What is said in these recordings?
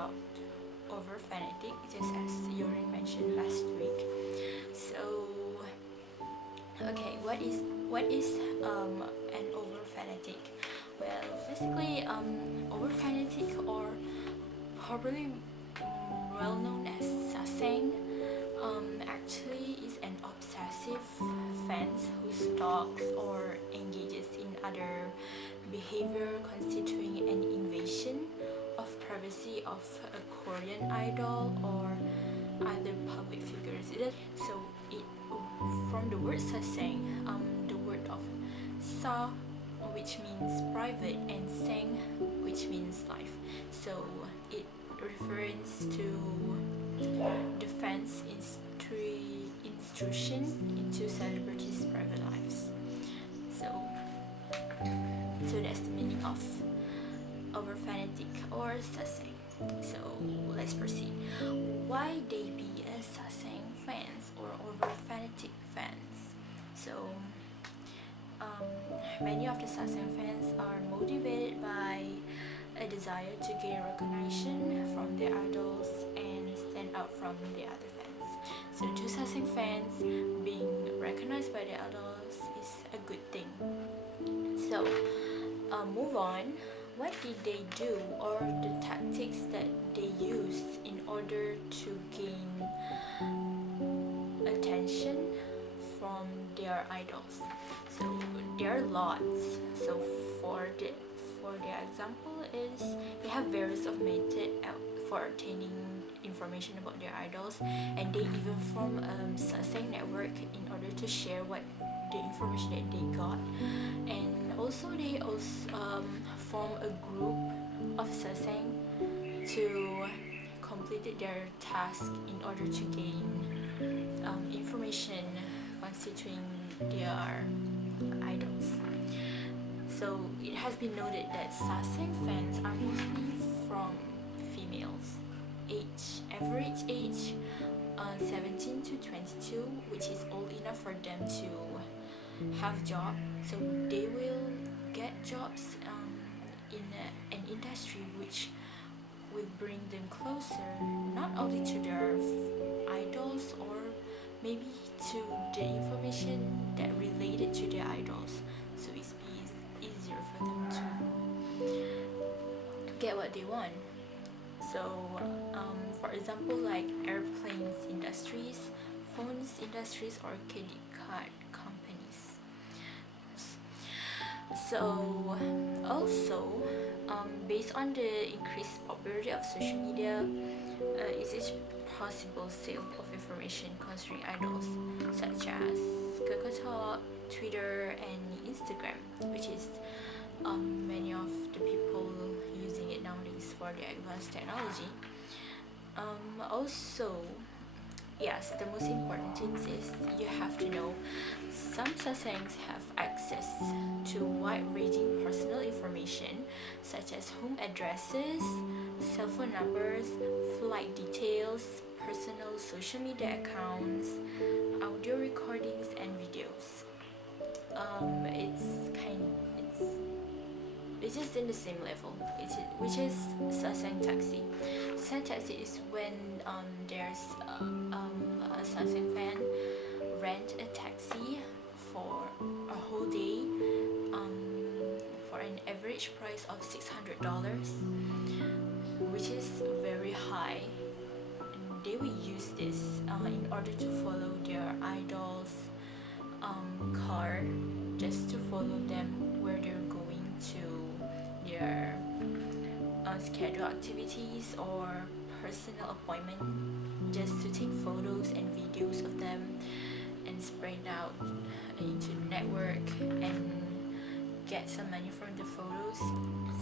about over Fanatic, just as Mie2Rin mentioned last week. So, okay, what is an over Fanatic? Well, basically, over Fanatic, or probably well known as Sasang, actually is an obsessive fans who stalks or engages in other behavior constituting an invasion of privacy of a Korean idol or other public figures. So it, from the word Sasang, the word of Sa, which means private, and Sang, which means life. So it refers to defense intrusion into celebrities' private lives. So that's the meaning of over Fanatic or Sasang. So let's proceed. Why they be a Sasang fans or over Fanatic fans? So many of the Sasang fans are motivated by a desire to gain recognition from their idols and stand out from the other fans. So to Sasang fans, being recognized by their idols is a good thing. So move on. What did they do, or the tactics that they used in order to gain attention from their idols? So there are lots. So for their example is they have various of methods for obtaining information about their idols, and they even form a Sasang network in order to share what the information that they got. And also they form a group of Sasang to complete their task in order to gain information constituting their idols. So it has been noted that Sasang fans are mostly from females, average age 17 to 22, which is old enough for them to have job. So they will get jobs in an industry which will bring them closer, not only to their idols, or maybe to the information that related to their idols. So it's easier for them to get what they want. So for example, like airplanes industries, phones industries, or credit card companies. So also based on the increased popularity of social media, it is possible sale of information concerning idols such as KakaoTalk, Twitter, and Instagram, which is many of the people using it nowadays for the advanced technology. Also, yes, the most important thing is you have to know some Sasangs have access to wide-ranging personal information such as home addresses, cell phone numbers, flight details, personal social media accounts, audio recordings, and videos. It's just in the same level, which is Sasang taxi. Sasang taxi is when there's a Sasang fan rent a taxi for a whole day for an average price of $600, which is very high. And they will use this in order to follow their idols' car, just to follow them where they're going to their scheduled activities or personal appointment, just to take photos and videos of them and spread out into the network and get some money from the photos.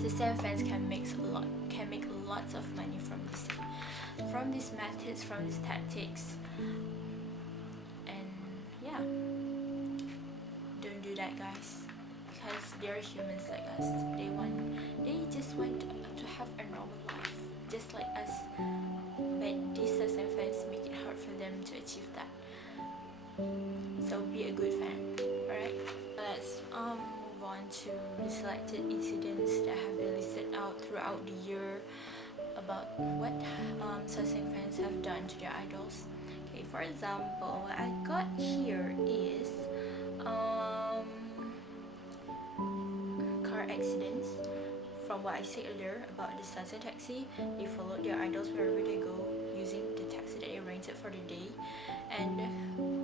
Sasang fans can make lots of money from these methods, from these tactics. And yeah, don't do that, guys, because they're humans like us. They just want to have a normal life just like us, but these Sasang fans make it hard for them to achieve that. So be a good fan. Alright, let's move on to the selected incidents that have been listed out throughout the year about what Sasaeng fans have done to their idols. Okay, for example, what I got here is car accidents. From what I said earlier about the Sunset taxi, they followed their idols wherever they go using the taxi that they rented for the day, and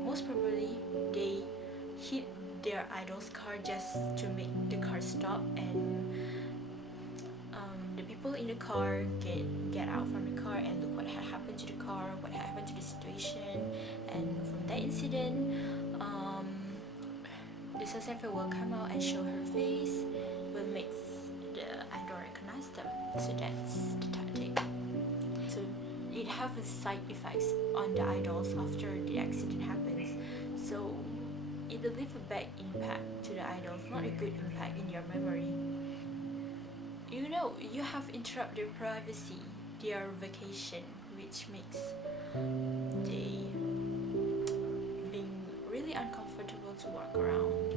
most probably they hit their idol's car just to make the car stop, and the people in the car get out from the car and look what had happened to the car, what had happened to the situation, and from that incident, the Sunset fan will come out and show her face, will make the idol recognize them. So that's the tactic. So it have a side effects on the idols after the accident happens. So it will leave a bad impact to the idols, not a good impact in your memory. You know, you have interrupted their privacy, their vacation, which makes they being really uncomfortable to walk around,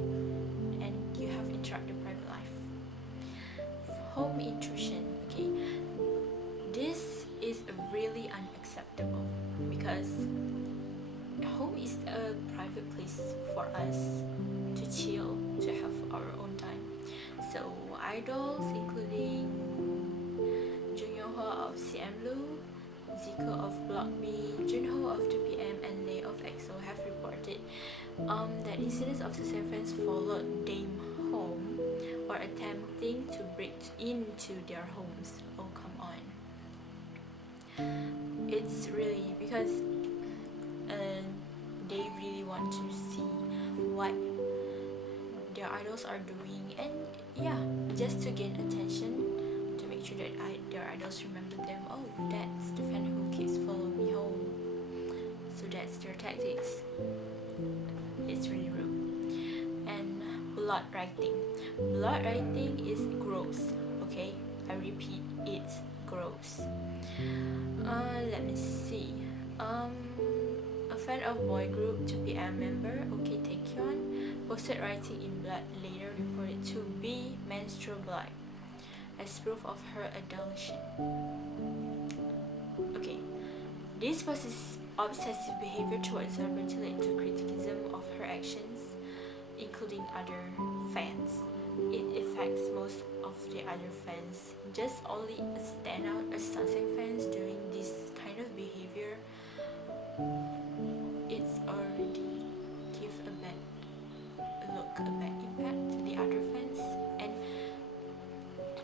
and you have interrupted private life. Home intrusion. Okay, this is really unacceptable because home is a private place for us to chill, to have our own time. So idols including Junyoho of CM Blue, Zico of Block B, Junho of 2PM, and Lay of EXO have reported that incidents of Sasaeng fans followed them home or attempting to break into their homes. Oh, come on. It's really because they really want to see what their idols are doing, and yeah, just to gain attention, to make sure that their idols remember them. Oh, that's the fan who keeps following me home. So that's their tactics. It's really rude. And blood writing. Blood writing is gross. Okay, I repeat, it's gross. Let me see. A fan of boy group 2PM member OK Taekyeon posted writing in blood, later reported to be menstrual blood, as proof of her adulation. Okay, this was his obsessive behavior towards her to lead to criticism of her actions, including other fans. It affects most of the other fans. Just only stand out as Sasaeng fans doing this kind of behavior, it's already give a bad look, a bad impact to the other fans, and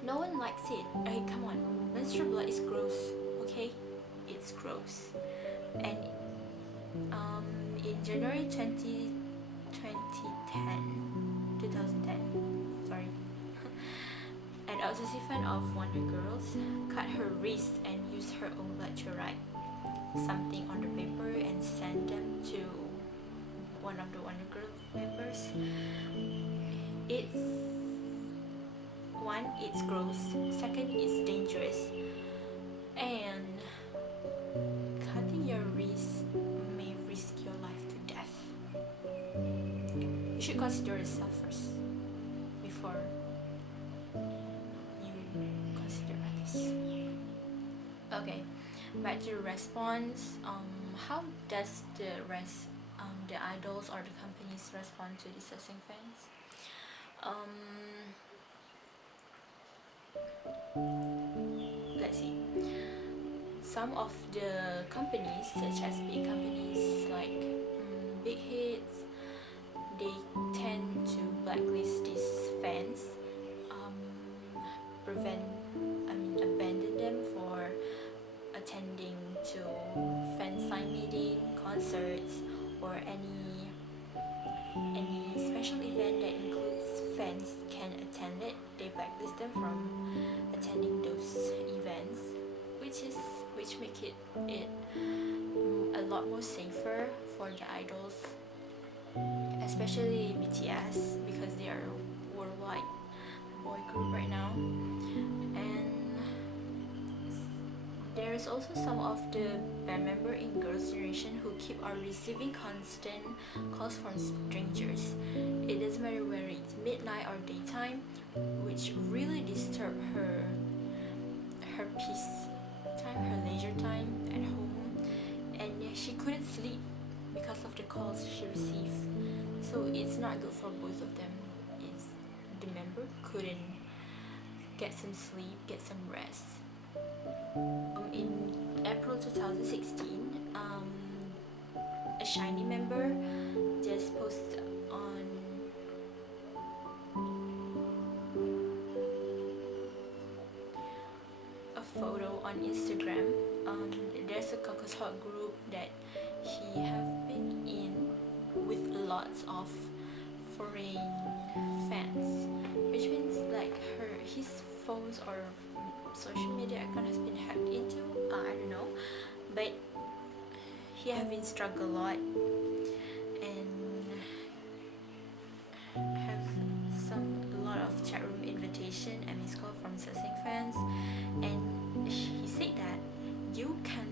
no one likes it. Hey, come on, menstrual blood is gross, okay? It's gross. And in January 2010, sorry, an obsessive fan of Wonder Girls cut her wrist and used her own blood to write something on the paper and send them to one of the Wonder Girls members. It's gross. Second, it's dangerous. And cutting your wrist may risk your life to death. You should consider yourself first before you consider others. Okay, back to the response. How does the idols or the companies respond to the Sasaeng fans? Let's see. Some of the companies, such as big companies like Big Hits, they tend to blacklist these fans, abandon them for attending to fan sign meeting, concerts, or any special event that includes fans can attend it. They blacklist them from attending those events, which make it a lot more safer for the idols, especially BTS, because they are a worldwide boy group right now. And there's also some of the band member in Girls' Generation who keep on receiving constant calls from strangers. It doesn't matter whether it's midnight or daytime, which really disturb her peace time, her leisure time at home, and she couldn't sleep because of the calls she received. So it's not good for both of them. It's the member couldn't get some sleep, get some rest. In April 2016, a Shiny member just posted on a photo on Instagram. There's a Caucus Hot group that he have been in with lots of foreign fans, which means like his phones or social media account has been hacked into. I don't know, but he have been struggling a lot and have a lot of chat room invitation and missed call from Sassing fans, and he said that you can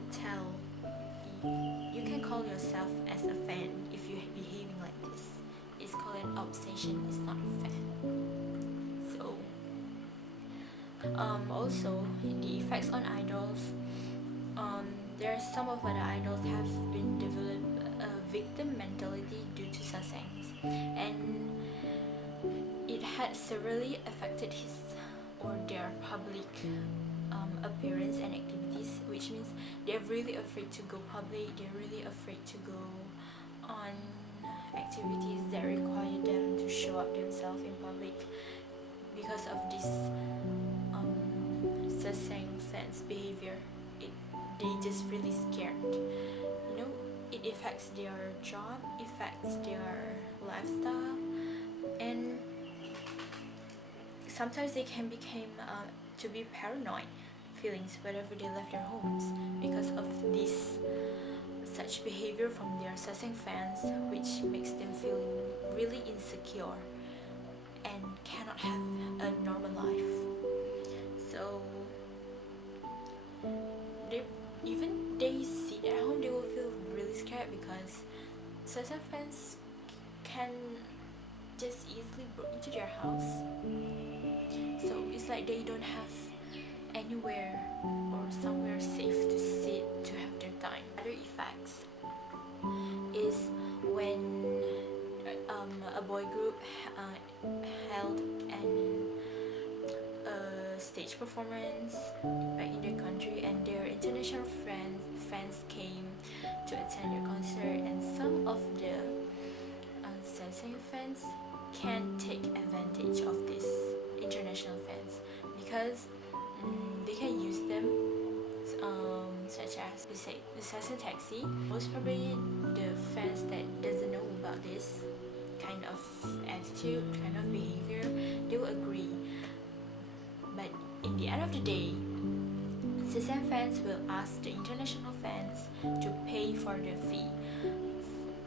call yourself as a fan if you're behaving like this. It's called an obsession, it's not a fan. So also the effects on idols, there are some of other idols have been developed a victim mentality due to Sasangs, and it had severely affected his or their public appearance and activities, which means they're really afraid to go public, they're really afraid to go on activities that require them to show up themselves in public because of this Sasang fans behavior. They just really scared, you know. It affects their job, affects their lifestyle, and sometimes they can become to be paranoid feelings whenever they left their homes because of this such behavior from their Sasang fans, which makes them feel really insecure and cannot have a normal life. So they sit at home, they will feel really scared because Sasang fans can just easily break into their house. So it's like they don't have anywhere or somewhere safe to sit to have their time. Other effects is when a boy group held an stage performance back in their country, and their international fans came to attend their concert, and some of the Sasang fans can take advantage of these international fans because they can use them, such as we say the Sasang taxi. Most probably the fans that doesn't know about this kind of attitude, kind of behavior, they will agree. But in the end of the day, Sasang fans will ask the international fans to pay for the fee.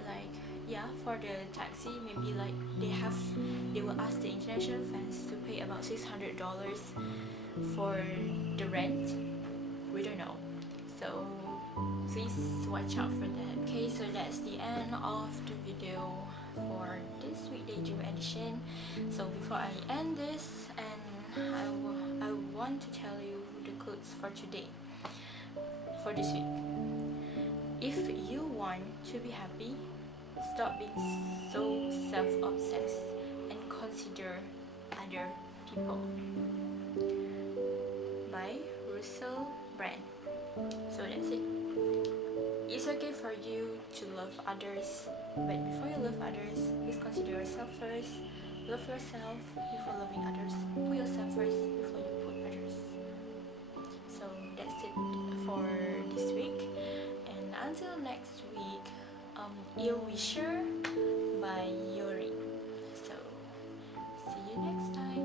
Like, yeah, for the taxi, maybe like they will ask the international fans to pay about $600 for the rent. We don't know, so please watch out for that. Okay, so that's the end of the video for this week Daydream edition. So before I end this, and I want to tell you the quotes for today, for this week. If you want to be happy, stop being so self-obsessed and consider other people. By Russell Brand. So that's it. It's okay for you to love others, but before you love others, please consider yourself first. Love yourself before loving others. Put yourself first before you put others. So that's it for this week, and until next week, Ill Wisher by Mie2Rin. So see you next time.